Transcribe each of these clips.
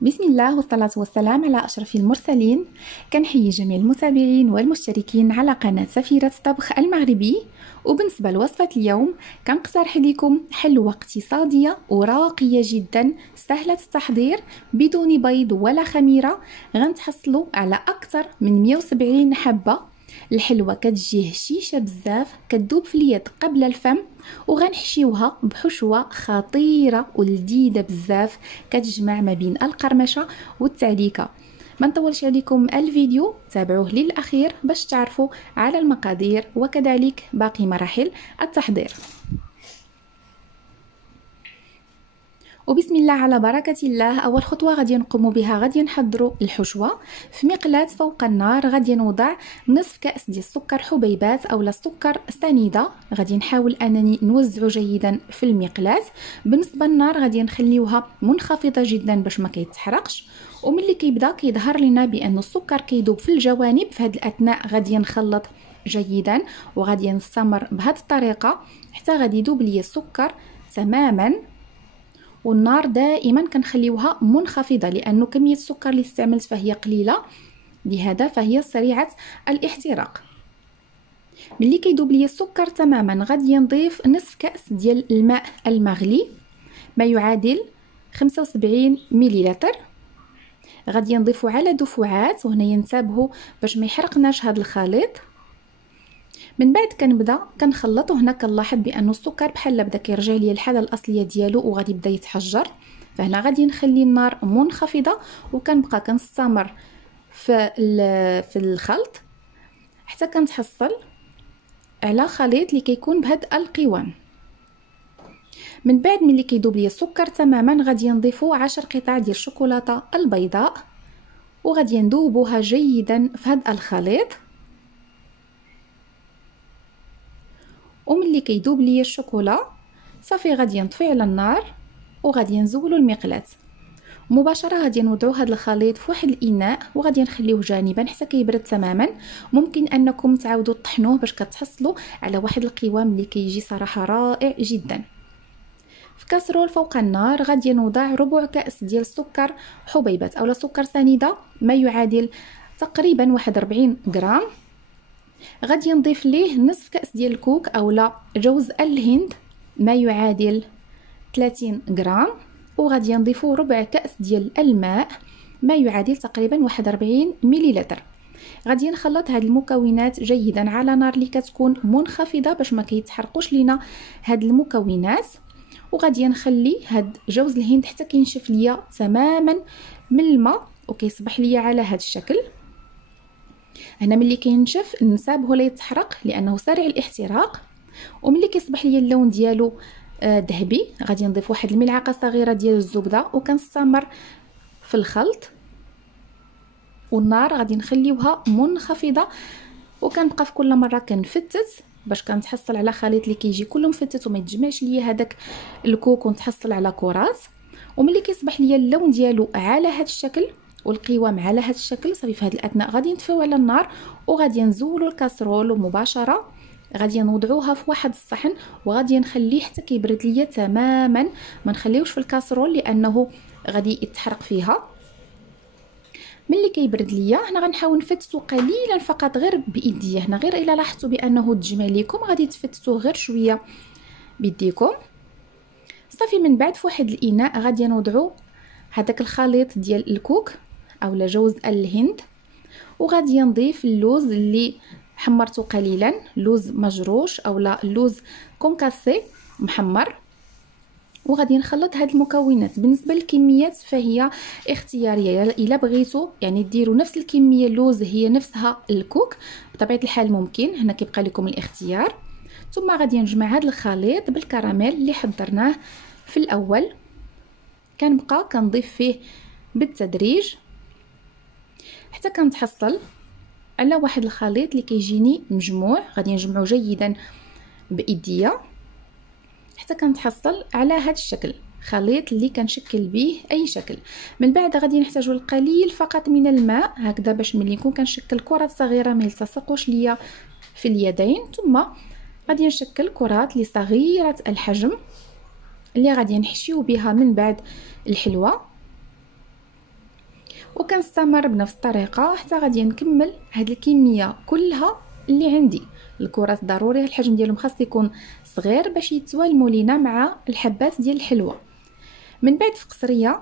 بسم الله والصلاة والسلام على أشرف المرسلين. كنحيي جميع المتابعين والمشتركين على قناة سفيرة الطبخ المغربي. وبالنسبة لوصفة اليوم كنقترح لكم حلوة اقتصادية وراقية جدا سهلة التحضير بدون بيض ولا خميرة. غنتحصلوا على أكثر من 170 حبة. الحلوة كتجي هشيشة بزاف، كتذوب في اليد قبل الفم، وغنحشيوها بحشوة خطيرة ولذيذة بزاف كتجمع ما بين القرمشة والتعليكة. ما نطولش عليكم الفيديو، تابعوه للأخير باش تعرفوا على المقادير وكذلك باقي مراحل التحضير. وبسم الله على بركة الله. أول خطوة غادي نقوم بها، غادي نحضروا الحشوة. في مقلاة فوق النار غادي نوضع نصف كأس ديال السكر حبيبات أو السكر سنيدة. غادي نحاول أنني نوزعه جيدا في المقلاة. بالنسبة للنار غادي نخليوها منخفضة جدا باش ما كيتحرقش. وملي كيبدا كيظهر لنا بأن السكر كيذوب في الجوانب، في هذه الأثناء غادي نخلط جيدا وغادي نستمر بهذه الطريقة حتى غادي يذوب لي السكر تماما. والنار دائما كنخليوها منخفضه لانه كميه السكر اللي استعملت فهي قليله، لهذا فهي سريعه الاحتراق. ملي كيذوب لي السكر تماما غادي نضيف نصف كاس ديال الماء المغلي ما يعادل 75 مليلتر. غادي نضيفو على دفعات، وهنا ينتبهوا باش ما يحرقناش هذا الخليط. من بعد كنبدا كنخلط، وهنا كنلاحظ بان السكر بحال بدا كيرجع ليا الحاله الاصليه ديالو وغادي يبدا يتحجر. فهنا غادي نخلي النار منخفضه وكنبقى كنستمر في الخلط حتى كنتحصل على خليط اللي كيكون بهذا القوام. من بعد ملي كيذوب ليا السكر تماما غادي نضيفو 10 قطع ديال الشوكولاته البيضاء وغادي نذوبوها جيدا في هذا الخليط. وملي كيذوب ليا الشوكولا صافي غادي نطفي على النار وغادي نزولوا المقلاة مباشره. غادي نوضعوا هذا الخليط في واحد الاناء وغادي نخليوه جانبا حتى كيبرد تماما. ممكن انكم تعاودوا تطحنوه باش كتحصلوا على واحد القوام اللي كيجي صراحه رائع جدا. في كاسرول فوق النار غادي نوضع ربع كاس ديال السكر حبيبات او سكر سنيده ما يعادل تقريبا 41 غرام. غادي نضيف ليه نصف كاس ديال الكوك اولا جوز الهند ما يعادل 30 غرام. وغادي نضيفو ربع كاس ديال الماء ما يعادل تقريبا 41 مليلتر. غادي نخلط هاد المكونات جيدا على نار اللي كتكون منخفضه باش ما كيتحرقوش لينا هاد المكونات. وغادي نخلي هاد جوز الهند حتى كينشف ليا تماما من الماء وكيصبح ليا على هاد الشكل. هنا ملي كينشف نسابه لا يتحرق لانه سريع الاحتراق. وملي كيصبح ليا اللون ديالو ذهبي غادي نضيف واحد الملعقه صغيره ديال الزبده وكنستمر في الخلط. والنار غادي نخليوها منخفضه وكنبقى في كل مره كنفتت باش كنتحصل على خليط اللي كيجي كله مفتت وما يتجمعش ليا هذاك الكوك ونتحصل على كرات. وملي كيصبح ليا اللون ديالو على هذا الشكل والقوام على هذا الشكل صافي في هذه الاثناء غادي نطفيو على النار وغادي نزولوا الكاسرول ومباشره غادي نوضعوها في واحد الصحن وغادي نخليه حتى كيبرد ليا تماما. ما نخليوش في الكاسرول لانه غادي يتحرق فيها. ملي كيبرد ليا هنا غنحاول نفتتو قليلا فقط غير بايديا. هنا غير الا لاحظتوا بانه تجمع ليكم غادي تفتتوه غير شويه بيديكم صافي. من بعد في واحد الاناء غادي نوضعوا هذاك الخليط ديال الكوك اولا جوز الهند وغادي نضيف اللوز اللي حمرته قليلا، لوز مجروش اولا لوز كونكاسي محمر. وغادي نخلط هاد المكونات. بالنسبه للكميات فهي اختياريه، الا بغيتوا يعني ديروا نفس الكميه اللوز هي نفسها الكوك بطبيعه الحال ممكن، هنا كيبقى لكم الاختيار. ثم غادي نجمع هذا الخليط بالكراميل اللي حضرناه في الاول. كنبقى كنضيف فيه بالتدريج حتى كنتحصل على واحد الخليط اللي كيجيني مجموع. غادي نجمعو جيدا بايديا حتى كنتحصل على هذا الشكل، خليط اللي كنشكل به اي شكل. من بعد غادي نحتاجو القليل فقط من الماء هكذا باش ملي نكون كنشكل كرات صغيره ما يلتصقوش ليا في اليدين. ثم غادي نشكل كرات اللي صغيره الحجم اللي غادي نحشيو بها من بعد الحلوه. وكنستمر بنفس الطريقه حتى غادي نكمل هاد الكميه كلها اللي عندي. الكرات ضروري الحجم ديالهم خاص يكون صغير باش يتوالموا لينا مع الحبات ديال الحلوه. من بعد في قصريه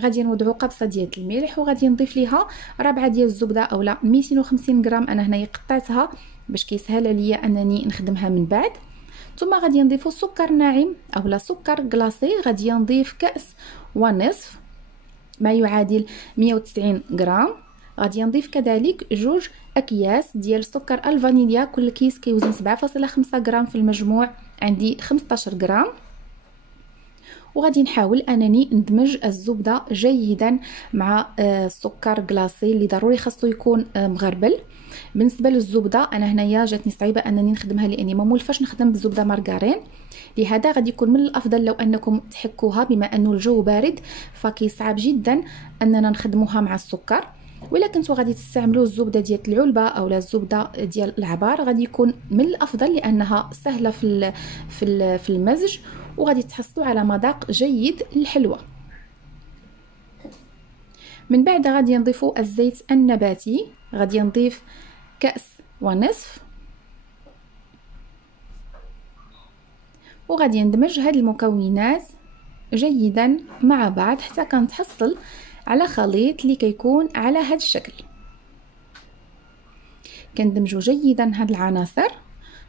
غادي نوضعوا قبصه ديال الملح وغادي نضيف ليها ربعه ديال الزبده اولا 250 غرام. انا هنايا قطعتها باش كيسهل عليا انني نخدمها من بعد. ثم غادي نضيفوا سكر ناعم اولا سكر كلاصي، غادي نضيف كاس ونصف ما يعادل 190 غرام. غادي نضيف كذلك 2 اكياس ديال سكر الفانيليا، كل كيس كيوزن 7.5 غرام، في المجموع عندي 15 غرام. وغادي نحاول انني ندمج الزبده جيدا مع السكر كلاصي اللي ضروري خاصو يكون مغربل. بالنسبه للزبده انا هنايا جاتني صعيبه انني نخدمها لاني ما مولفاش نخدم بالزبده مارغرين، لهذا غادي يكون من الافضل لو انكم تحكوها، بما انه الجو بارد فكيصعب جدا اننا نخدموها مع السكر. ولا كنتو غادي تستعملوا الزبده ديال العلبه اولا الزبده ديال العبار غادي يكون من الافضل لانها سهله في المزج وغادي تحصلوا على مذاق جيد للحلوى. من بعد غادي نضيفوا الزيت النباتي، غادي نضيف كأس ونصف، وغادي ندمج هاد المكونات جيدا مع بعض حتى كنتحصل على خليط اللي كيكون على هاد الشكل. كندمجو جيدا هاد العناصر.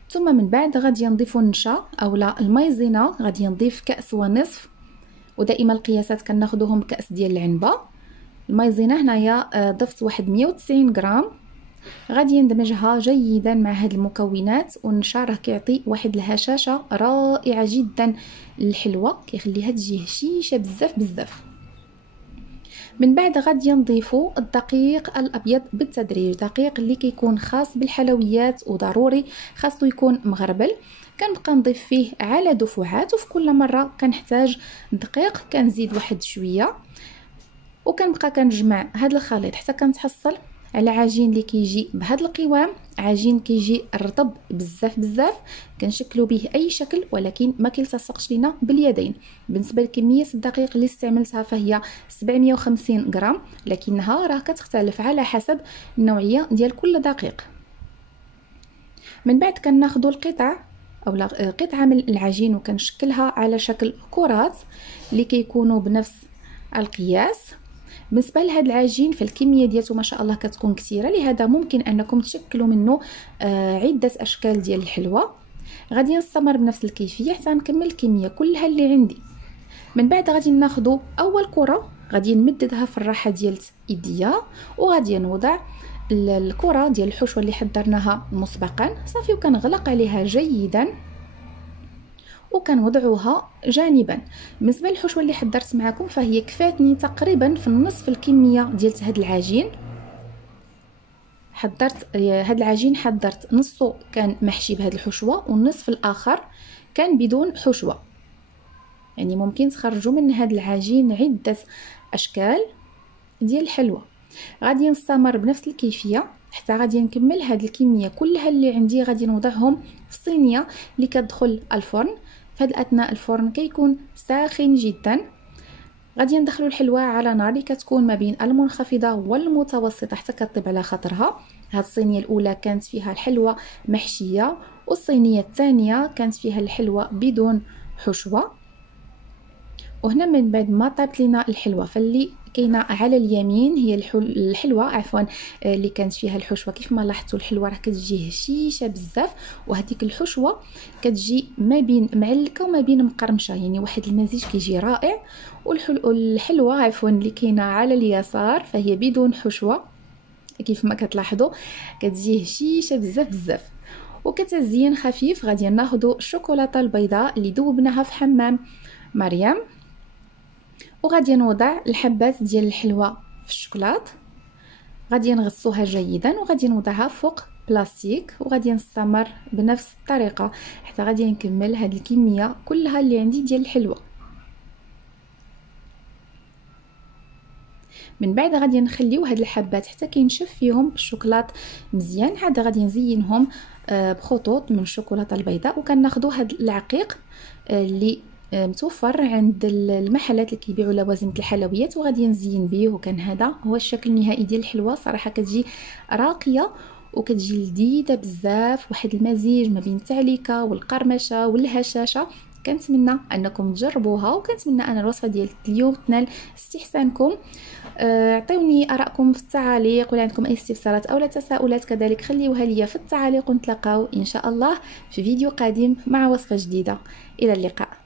ثم من بعد غادي نضيفو النشا اولا المايزينا، غادي نضيف كأس ونصف، ودائما القياسات كناخذوهم بكأس ديال العنبه. المايزينا هنايا ضفت واحد 190 غرام. غادي ندمجها جيدا مع هاد المكونات، والنشا راه كيعطي واحد الهشاشه رائعه جدا للحلوه، كيخليها تجي هشيشه بزاف بزاف. من بعد غادي نضيفوا الدقيق الابيض بالتدريج، دقيق اللي كيكون خاص بالحلويات وضروري خاصو يكون مغربل. كنبقى نضيف فيه على دفعات، وفي كل مره كنحتاج دقيق كنزيد واحد شويه، وكنبقى كنجمع هذا الخليط حتى كنتحصل على عجين اللي كيجي بهذا القوام، عجين كيجي رطب بزاف بزاف، كنشكلوا به اي شكل ولكن ما كيلتصقش لينا باليدين. بالنسبه لكميه الدقيق اللي استعملتها فهي 750 غرام، لكنها راه كتختلف على حسب النوعيه ديال كل دقيق. من بعد كناخذوا القطع اولا قطعه من العجين وكنشكلها على شكل كرات اللي كيكونوا بنفس القياس. بالنسبه لهذا العجين فالكميه ديالته ما شاء الله كتكون كثيره، لهذا ممكن انكم تشكلوا منه عده اشكال ديال الحلوى. غادي نستمر بنفس الكيفيه حتى نكمل الكميه كلها اللي عندي. من بعد غادي ناخذ اول كره غادي نمددها في الراحه ديال يديا، وغادي نوضع الكره ديال الحشوه اللي حضرناها مسبقا صافي، وكنغلق عليها جيدا وكنوضعوها جانبا. بالنسبه للحشوه اللي حضرت معكم فهي كفاتني تقريبا في النصف الكميه ديال هذا العجين. حضرت هذا العجين حضرت نصه كان محشي بهذه الحشوه والنصف الاخر كان بدون حشوه، يعني ممكن تخرجوا من هذا العجين عده اشكال ديال الحلوى. غادي نستمر بنفس الكيفيه حتى غادي نكمل هذه الكميه كلها اللي عندي. غادي نوضعهم في الصينيه اللي كتدخل الفرن. في هذه الاثناء الفرن كيكون ساخن جدا. غادي ندخلوا الحلوى على نار اللي كتكون ما بين المنخفضه والمتوسطه حتى كطيب على خاطرها. هذه الصينيه الاولى كانت فيها الحلوى محشيه، والصينيه الثانيه كانت فيها الحلوى بدون حشوه. وهنا من بعد ما طابت لنا الحلوى فاللي كاينه على اليمين هي الحلوى اللي كانت فيها الحشوه. كيف ما لاحظتوا الحلوى راه كتجي هشيشه بزاف، وهذيك الحشوه كتجي ما بين معلكه وما بين مقرمشه، يعني واحد المزيج كيجي رائع. والحلوى اللي كاينه على اليسار فهي بدون حشوه، كيف ما كتلاحظوا كتجي هشيشه بزاف بزاف. وكتزيين خفيف غادي ناخذوا الشوكولاته البيضاء اللي ذوبناها في حمام مريم، وغادي نوضع الحبات ديال الحلوى في الشوكولات. غادي نغسوها جيدا وغادي نوضعها فوق بلاستيك، وغادي نستمر بنفس الطريقه حتى غادي نكمل هذه الكميه كلها اللي عندي ديال الحلوى. من بعد غادي نخليو هاد الحبات حتى كينشف فيهم الشوكولات مزيان. عاد غادي نزينهم بخطوط من الشوكولاته البيضاء، وكناخذوا هاد العقيق اللي متوفر عند المحلات اللي كيبيعوا لوازم الحلويات، وغادي نزين به. وكان هذا هو الشكل النهائي ديال الحلوه. صراحه كتجي راقيه وكتجي لذيذه بزاف، واحد المزيج ما بين التعليكه والقرمشه والهشاشه. كنتمنى انكم تجربوها، وكنتمنى ان الوصفه ديال اليوم تنال استحسانكم. اعطوني ارائكم في التعاليق، ولا عندكم اي استفسارات او تساؤلات كذلك خليوها لي في التعاليق، ونتلاقاو ان شاء الله في فيديو قادم مع وصفه جديده. الى اللقاء.